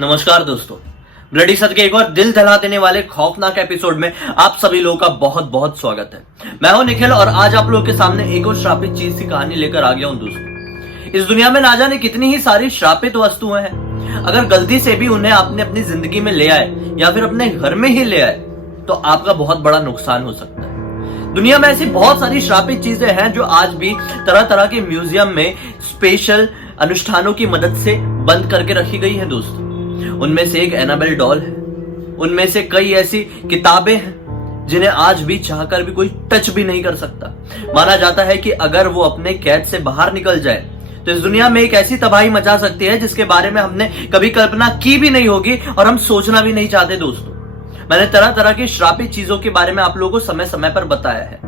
नमस्कार दोस्तों, ब्लडी सत के एक और दिल दहला देने वाले खौफनाक एपिसोड में आप सभी लोगों का बहुत बहुत स्वागत है। मैं हूं निखिल और आज आप लोगों के सामने एक और श्रापित चीज की कहानी लेकर आ गया हूं दोस्तों। इस दुनिया में ना जाने कितनी ही सारी श्रापित वस्तुएं हैं। अगर गलती से भी उन्हें आपने अपनी जिंदगी में ले आए या फिर अपने घर में ही ले आए तो आपका बहुत बड़ा नुकसान हो सकता है। दुनिया में ऐसी बहुत सारी श्रापित चीजें हैं जो आज भी तरह तरह के म्यूजियम में स्पेशल अनुष्ठानों की मदद से बंद करके रखी गई है दोस्तों। उनमें से एक एनाबेल डॉल है। उनमें से कई ऐसी किताबें हैं जिन्हें आज भी चाहकर भी कोई टच भी नहीं कर सकता। माना जाता है कि अगर वो अपने कैद से बाहर निकल जाए तो इस दुनिया में एक ऐसी तबाही मचा सकती है जिसके बारे में हमने कभी कल्पना की भी नहीं होगी और हम सोचना भी नहीं चाहते दोस्तों। मैंने तरह तरह की श्रापित चीजों के बारे में आप लोगों को समय समय पर बताया है,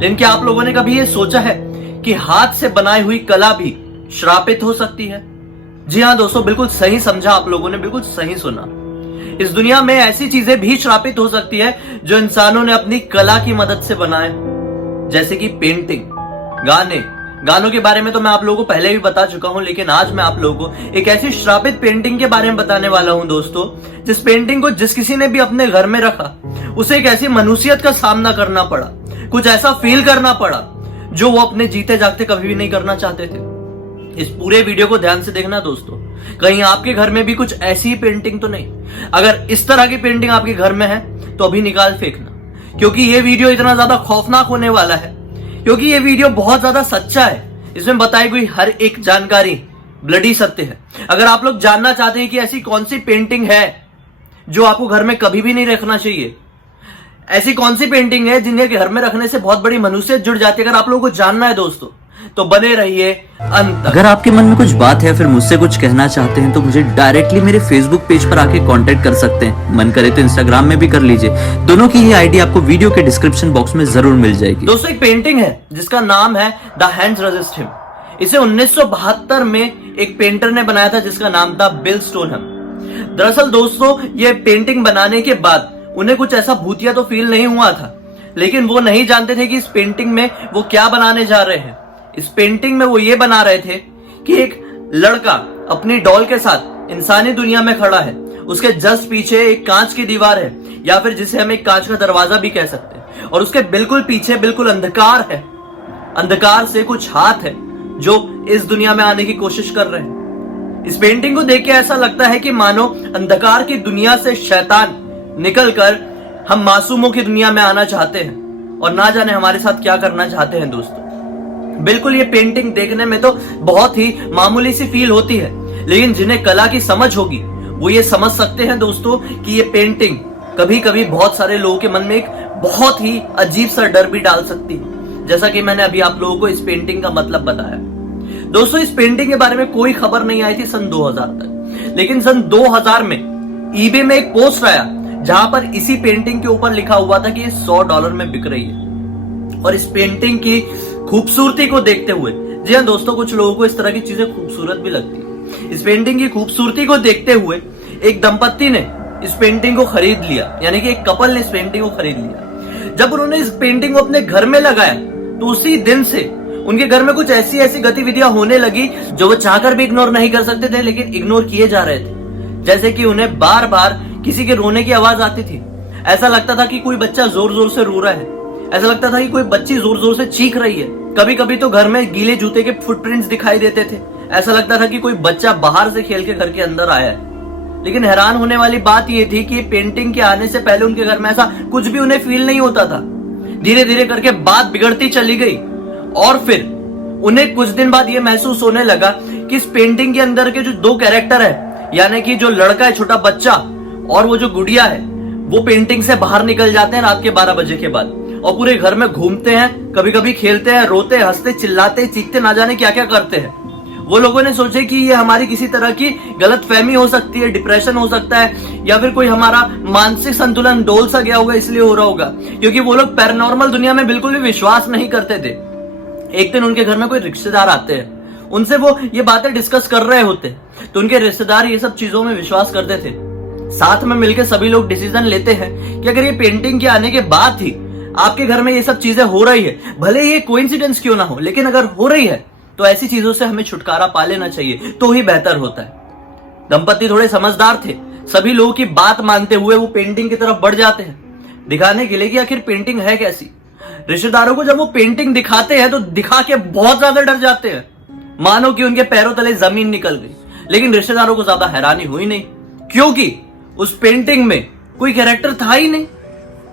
लेकिन क्या आप लोगों ने कभी ये सोचा है कि हाथ से बनाई हुई कला भी श्रापित हो सकती है? जी हाँ दोस्तों, बिल्कुल सही समझा आप लोगों ने, बिल्कुल सही सुना। इस दुनिया में ऐसी चीजें भी श्रापित हो सकती है जो इंसानों ने अपनी कला की मदद से बनाए, जैसे कि पेंटिंग, गानों के बारे में तो मैं आप लोगों को पहले भी बता चुका हूं, लेकिन आज मैं आप लोगों को एक ऐसी श्रापित पेंटिंग के बारे में बताने वाला हूं दोस्तों, जिस पेंटिंग को जिस किसी ने भी अपने घर में रखा उसे एक ऐसी मनुष्यत का सामना करना पड़ा, कुछ ऐसा फील करना पड़ा जो वो अपने जीते जागते कभी भी नहीं करना चाहते थे। इस पूरे वीडियो को ध्यान से देखना दोस्तों, कहीं आपके घर में भी कुछ ऐसी ही पेंटिंग तो नहीं। अगर इस तरह की पेंटिंग आपके घर में है तो अभी निकाल फेंकना, क्योंकि ये वीडियो इतना ज्यादा खौफनाक होने वाला है, क्योंकि ये वीडियो बहुत ज्यादा सच्चा है। इसमें बताई गई हर एक जानकारी ब्लडी सत्य है। अगर आप लोग जानना चाहते हैं कि ऐसी कौन सी पेंटिंग है जो आपको घर में कभी भी नहीं रखना चाहिए, ऐसी कौन सी पेंटिंग है जिन्हें घर में रखने से बहुत बड़ी मनुष्यत जुड़ जाती है, अगर आप लोगों को जानना है दोस्तों तो बने रहिए अंत तक। अगर आपके मन में कुछ बात है फिर मुझसे कुछ कहना चाहते हैं तो मुझे डायरेक्टली मेरे फेसबुक पेज पर आके कांटेक्ट कर सकते हैं। मन करे तो इंस्टाग्राम में भी कर लीजिए। दोनों की ही आईडी आपको वीडियो के डिस्क्रिप्शन बॉक्स में जरूर मिल जाएगी। दोस्तों, एक पेंटिंग है जिसका नाम है द हैंड्स रेजिस्ट हिम। इसे 1972 में एक पेंटर ने बनाया था जिसका नाम था बिल स्टोनहम। दरअसल दोस्तों, ये पेंटिंग बनाने के बाद उन्हें कुछ ऐसा भूतिया तो फील नहीं हुआ था, लेकिन वो नहीं जानते थे कि इस पेंटिंग में वो क्या बनाने जा रहे हैं। इस पेंटिंग में वो ये बना रहे थे कि एक लड़का अपनी डॉल के साथ इंसानी दुनिया में खड़ा है, उसके जस्ट पीछे एक कांच की दीवार है, या फिर जिसे हम एक कांच का दरवाजा भी कह सकते हैं, और उसके बिल्कुल पीछे बिल्कुल अंधकार है। अंधकार से कुछ हाथ है जो इस दुनिया में आने की कोशिश कर रहे हैं। इस पेंटिंग को देख के ऐसा लगता है कि मानो अंधकार की दुनिया से शैतान निकलकर हम मासूमों की दुनिया में आना चाहते हैं और ना जाने हमारे साथ क्या करना चाहते हैं दोस्तों। बिल्कुल ये पेंटिंग देखने में तो बहुत ही मामूली सी फील होती है, लेकिन जिन्हें कला की समझ होगी वो ये समझ सकते हैं दोस्तों कि ये पेंटिंग कभी कभी बहुत सारे लोगों के मन में एक बहुत ही अजीब सा डर भी डाल सकती है, जैसा कि मैंने अभी आप लोगों को इस पेंटिंग का मतलब बताया। दोस्तों, इस पेंटिंग के बारे में कोई खबर नहीं आई थी सन 2000 तक, लेकिन सन 2000 में ईबे में एक पोस्ट आया जहां पर इसी पेंटिंग के ऊपर लिखा हुआ था कि ये $100 में बिक रही है। और इस पेंटिंग की खूबसूरती को देखते हुए, जी हाँ दोस्तों, कुछ लोगों को इस तरह की चीजें खूबसूरत भी लगती है। इस पेंटिंग की खूबसूरती को देखते हुए एक दंपत्ति ने इस पेंटिंग को खरीद लिया, यानी कि एक कपल ने इस पेंटिंग को खरीद लिया। जब उन्होंने इस पेंटिंग को अपने घर में लगाया तो उसी दिन से उनके घर में कुछ ऐसी ऐसी गतिविधियां होने लगी जो वो चाहकर भी इग्नोर नहीं कर सकते थे, लेकिन इग्नोर किए जा रहे थे। जैसे कि उन्हें बार बार किसी के रोने की आवाज आती थी। ऐसा लगता था कि कोई बच्चा जोर जोर से रो रहा है, ऐसा लगता था कि कोई बच्ची जोर जोर से चीख रही है। कभी कभी तो घर में गीले जूते के फुटप्रिंट्स दिखाई देते थे। ऐसा लगता था कि कोई बच्चा बाहर से खेल के घर के अंदर आया है। लेकिन हैरान होने वाली बात यह थी कि पेंटिंग के आने से पहले उनके घर में ऐसा कुछ भी उन्हें फील नहीं होता था। धीरे धीरे करके बात बिगड़ती चली गई और फिर उन्हें कुछ दिन बाद यह महसूस होने लगा कि इस पेंटिंग के अंदर के जो दो कैरेक्टर है, यानी कि जो लड़का है छोटा बच्चा और वो जो गुड़िया है, वो पेंटिंग से बाहर निकल जाते हैं रात के 12 बजे के बाद और पूरे घर में घूमते हैं, कभी कभी खेलते हैं, रोते, हंसते, चिल्लाते, चीखते, ना जाने क्या क्या करते हैं। वो लोगों ने सोचे कि ये हमारी किसी तरह की गलतफहमी हो सकती है, डिप्रेशन हो सकता है, या फिर कोई हमारा मानसिक संतुलन डोल सा गया होगा, इसलिए हो रहा होगा, क्योंकि वो लोग पैरानॉर्मल दुनिया में बिल्कुल भी विश्वास नहीं करते थे। एक दिन उनके घर में कोई रिश्तेदार आते हैं, उनसे वो ये बातें डिस्कस कर रहे होते, तो उनके रिश्तेदार ये सब चीजों में विश्वास करते थे। साथ में मिलकर सभी लोग डिसीजन लेते हैं कि अगर ये पेंटिंग के आने के बाद ही आपके घर में ये सब चीजें हो रही है, भले ये कोइंसिडेंस क्यों ना हो, लेकिन अगर हो रही है तो ऐसी चीजों से हमें छुटकारा पा लेना चाहिए, तो ही बेहतर होता है। दंपति थोड़े समझदार थे, सभी लोगों की बात मानते हुए वो पेंटिंग की तरफ बढ़ जाते हैं, दिखाने के लिए कि आखिर पेंटिंग है कैसी। रिश्तेदारों को जब वो पेंटिंग दिखाते हैं तो दिखा के बहुत ज्यादा डर जाते हैं, मानो कि उनके पैरों तले जमीन निकल गई। लेकिन रिश्तेदारों को ज्यादा हैरानी हुई नहीं, क्योंकि उस पेंटिंग में कोई कैरेक्टर था ही नहीं।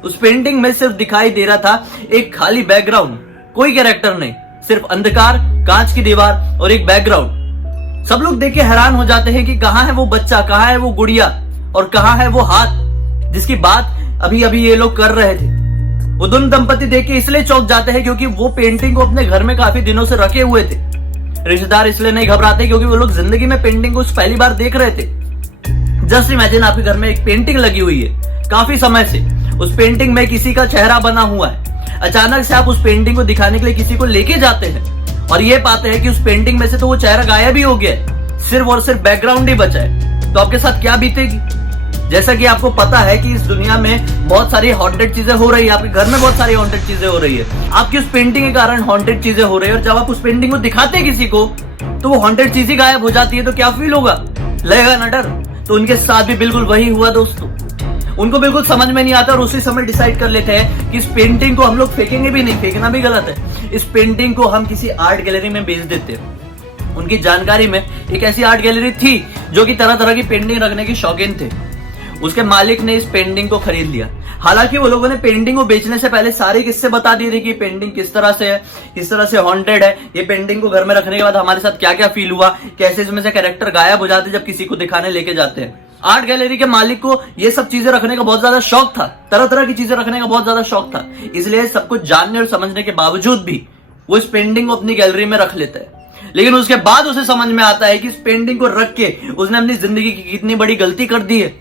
उस पेंटिंग में सिर्फ दिखाई दे रहा था एक खाली बैकग्राउंड, कोई कैरेक्टर नहीं, सिर्फ अंधकार, कांच की दीवार और एक बैकग्राउंड। सब लोग देख के हैरान हो जाते हैं कि कहां है वो बच्चा, कहां है वो गुड़िया और कहां है वो हाथ जिसकी बात अभी अभी ये लोग कर रहे थे। वो दोनों दंपति देख के इसलिए चौंक जाते हैं क्योंकि वो पेंटिंग को अपने घर में काफी दिनों से रखे हुए थे। रिश्तेदार इसलिए नहीं घबराते क्योंकि वो लोग जिंदगी में पेंटिंग को पहली बार देख रहे थे। जस्ट इमेजिन, आपके घर में एक पेंटिंग लगी हुई है काफी समय से, उस पेंटिंग में किसी का चेहरा बना हुआ है। अचानक से आप उस पेंटिंग को दिखाने के लिए किसी को लेके जाते हैं और ये पाते हैं कि उस पेंटिंग में से तो वो चेहरा गायब ही हो गया है, सिर्फ और सिर्फ बैकग्राउंड ही बचा है। तो आपके साथ क्या बीतेगी? जैसा कि आपको पता है कि इस दुनिया में बहुत सारी हॉन्टेड चीजें हो रही है, आपके घर में बहुत सारी हॉन्टेड चीजें हो रही है, आपकी उस पेंटिंग के कारण हॉन्टेड चीजें हो रही है। और जब आप उस पेंटिंग को दिखाते हैं किसी को तो वो हॉन्टेड चीज ही गायब हो जाती है, तो क्या फील होगा? लगेगा ना डर। तो उनके साथ भी बिल्कुल वही हुआ दोस्तों। उनको बिल्कुल समझ में नहीं आता और उसी समय डिसाइड कर लेते हैं कि इस पेंटिंग को हम लोग फेंकेंगे भी नहीं, फेंकना भी गलत है, इस पेंटिंग को हम किसी आर्ट गैलरी में बेच देते हैं। उनकी जानकारी में एक ऐसी आर्ट गैलरी थी जो कि तरह तरह की पेंटिंग रखने की शौकीन थे। उसके मालिक ने इस पेंटिंग को खरीद लिया। हालांकि वो लोगों ने पेंटिंग को बेचने से पहले सारे किस्से बता दिए थे कि पेंटिंग किस तरह से है, किस तरह से हॉन्टेड है, ये पेंटिंग को घर में रखने के बाद हमारे साथ क्या क्या फील हुआ, कैसे इसमें से कैरेक्टर गायब हो जाते जब किसी को दिखाने लेके जाते हैं। आर्ट गैलरी के मालिक को ये सब चीजें रखने का बहुत ज्यादा शौक था, तरह तरह की चीजें रखने का बहुत ज्यादा शौक था, इसलिए सब कुछ जानने और समझने के बावजूद भी वो इस पेंटिंग को अपनी गैलरी में रख लेता है। लेकिन उसके बाद उसे समझ में आता है कि इस पेंटिंग को रख के उसने अपनी जिंदगी की कितनी बड़ी गलती कर दी है।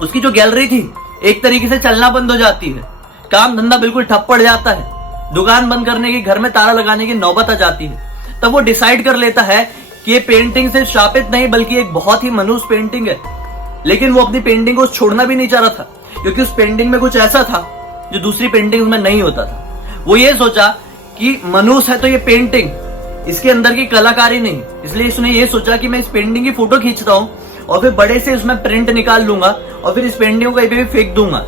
उसकी जो गैलरी थी एक तरीके से चलना बंद हो जाती है, काम धंधा बिल्कुल ठप पड़ जाता है, दुकान बंद करने की, घर में ताला लगाने की नौबत आ जाती है। तब वो डिसाइड कर लेता है कि ये पेंटिंग सिर्फ शापित नहीं बल्कि एक बहुत ही मनुष्य पेंटिंग है। लेकिन वो अपनी पेंटिंग को छोड़ना भी नहीं चाह रहा था, क्योंकि उस पेंटिंग में कुछ ऐसा था जो दूसरी पेंटिंग में नहीं होता था। वो ये सोचा कि मनुष्य है तो ये पेंटिंग, इसके अंदर की कलाकारी नहीं, इसलिए उसने ये सोचा कि मैं इस पेंटिंग की फोटो खींचता हूं और फिर बड़े से उसमें प्रिंट निकाल लूंगा और फिर इस पेंटिंग को कहीं पे भी फेंक दूंगा।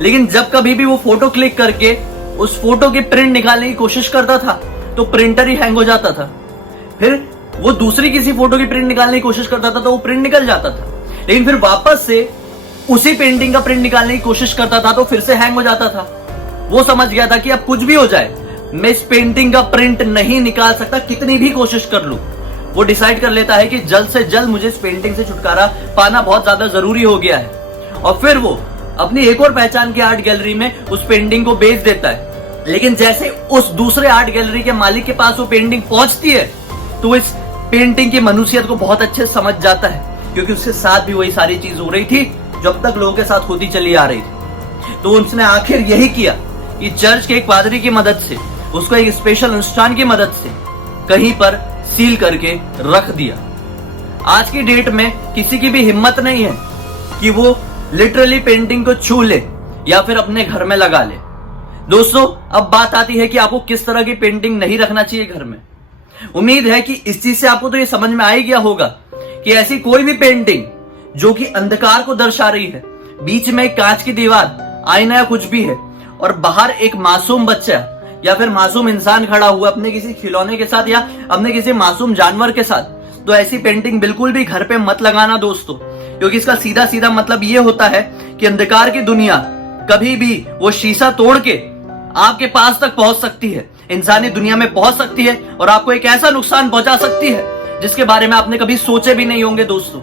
लेकिन जब कभी भी वो फोटो क्लिक करके उस फोटो की प्रिंट निकालने की कोशिश करता था तो प्रिंटर ही हैंग हो जाता था। फिर वो दूसरी किसी फोटो की प्रिंट निकालने की कोशिश करता था तो वो प्रिंट निकल जाता था। लेकिन फिर वापस से उसी पेंटिंग का प्रिंट निकालने की कोशिश करता था तो फिर से हैंग हो जाता था। वो समझ गया था कि अब कुछ भी हो जाए मैं इस पेंटिंग का प्रिंट नहीं निकाल सकता, कितनी भी कोशिश कर लूं। वो डिसाइड कर लेता है कि जल्द से जल्द मुझे इस पेंटिंग से छुटकारा पाना बहुत ज्यादा जरूरी हो गया है। और फिर वो अपनी एक और पहचान की आर्ट गैलरी में उस पेंटिंग को बेच देता है। लेकिन जैसे उस दूसरे आर्ट गैलरी के मालिक के पास वो पेंटिंग पहुंचती है तो वो इस पेंटिंग की मनुष्यत को बहुत अच्छे से समझ जाता है, क्योंकि उसके साथ भी वही सारी चीज हो रही थी जो अब तक लोगों के साथ होती चली आ रही थी। तो उसने आखिर यही किया कि चर्च के एक पादरी की मदद से, उसको एक स्पेशल अनुष्ठान की मदद से कहीं पर सील करके रख दिया। आज की डेट में किसी की भी हिम्मत नहीं है कि वो लिटरली पेंटिंग को छू ले या फिर अपने घर में लगा ले। दोस्तों, अब बात आती है कि आपको किस तरह की पेंटिंग नहीं रखना चाहिए घर में। उम्मीद है कि इस चीज से आपको तो ये समझ में आ ही गया होगा कि ऐसी कोई भी पेंटिंग जो कि अंधकार को दर्शा रही है, बीच में एक कांच की दीवार, आईना या कुछ भी है और बाहर एक मासूम बच्चा या फिर मासूम इंसान खड़ा हुआ अपने किसी खिलौने के साथ या अपने किसी मासूम जानवर के साथ, तो ऐसी पेंटिंग बिल्कुल भी घर पे मत लगाना दोस्तों, क्योंकि इसका सीधा सीधा मतलब ये होता है कि अंधकार की दुनिया कभी भी वो शीशा तोड़ के आपके पास तक पहुंच सकती है, इंसानी दुनिया में पहुंच सकती है और आपको एक ऐसा नुकसान पहुंचा सकती है जिसके बारे में आपने कभी सोचे भी नहीं होंगे दोस्तों।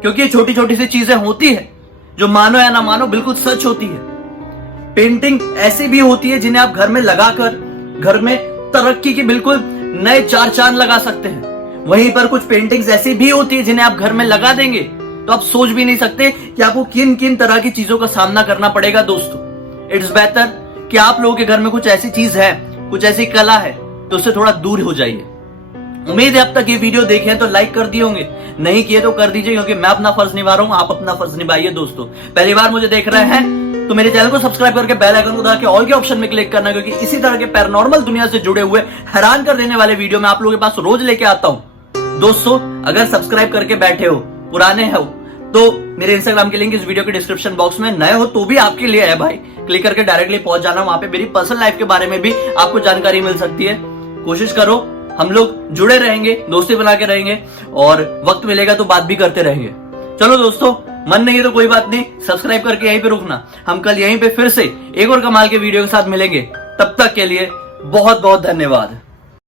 क्योंकि ये छोटी छोटी सी चीजें होती है जो मानो या ना मानो बिल्कुल सच होती है। पेंटिंग ऐसी भी होती है जिन्हें आप घर में लगाकर घर में तरक्की की बिल्कुल नए चार चांद लगा सकते हैं। वहीं पर कुछ पेंटिंग्स ऐसी भी होती है जिन्हें आप घर में लगा देंगे तो आप सोच भी नहीं सकते कि आपको किन किन तरह की चीजों का सामना करना पड़ेगा दोस्तों। इट्स बेहतर कि आप लोगों के घर में कुछ ऐसी चीज है, कुछ ऐसी कला है तो उससे थोड़ा दूर हो जाइए। उम्मीद है अब तक ये वीडियो देखे हैं तो लाइक कर दिए होंगे, नहीं किए तो कर दीजिए, क्योंकि मैं अपना फर्ज निभा रहा हूं, आप अपना फर्ज निभाइए दोस्तों। पहली बार मुझे देख रहे हैं तो मेरे चैनल को सब्सक्राइब करके बेल आइकन को दबा के ऑल के ऑप्शन में क्लिक करना, क्योंकि इसी तरह के पैरानॉर्मल दुनिया से जुड़े हुए हैरान कर देने वाले वीडियो मैं आप लोगों के पास रोज लेके आता हूं। दोस्तों अगर सब्सक्राइब करके बैठे हो, पुराने हो, तो मेरे इंस्टाग्राम के लिंक इस वीडियो के डिस्क्रिप्शन बॉक्स में, नए हो तो भी आपके लिए है भाई, क्लिक करके डायरेक्टली पहुंच जाना, वहां पे मेरी पर्सनल लाइफ के बारे में भी आपको जानकारी मिल सकती है। कोशिश करो, हम लोग जुड़े रहेंगे, दोस्ती बना के रहेंगे और वक्त मिलेगा तो बात भी करते रहेंगे। चलो दोस्तों, मन नहीं है तो कोई बात नहीं, सब्सक्राइब करके यहीं पे रुकना। हम कल यहीं पे फिर से एक और कमाल के वीडियो के साथ मिलेंगे। तब तक के लिए बहुत बहुत धन्यवाद।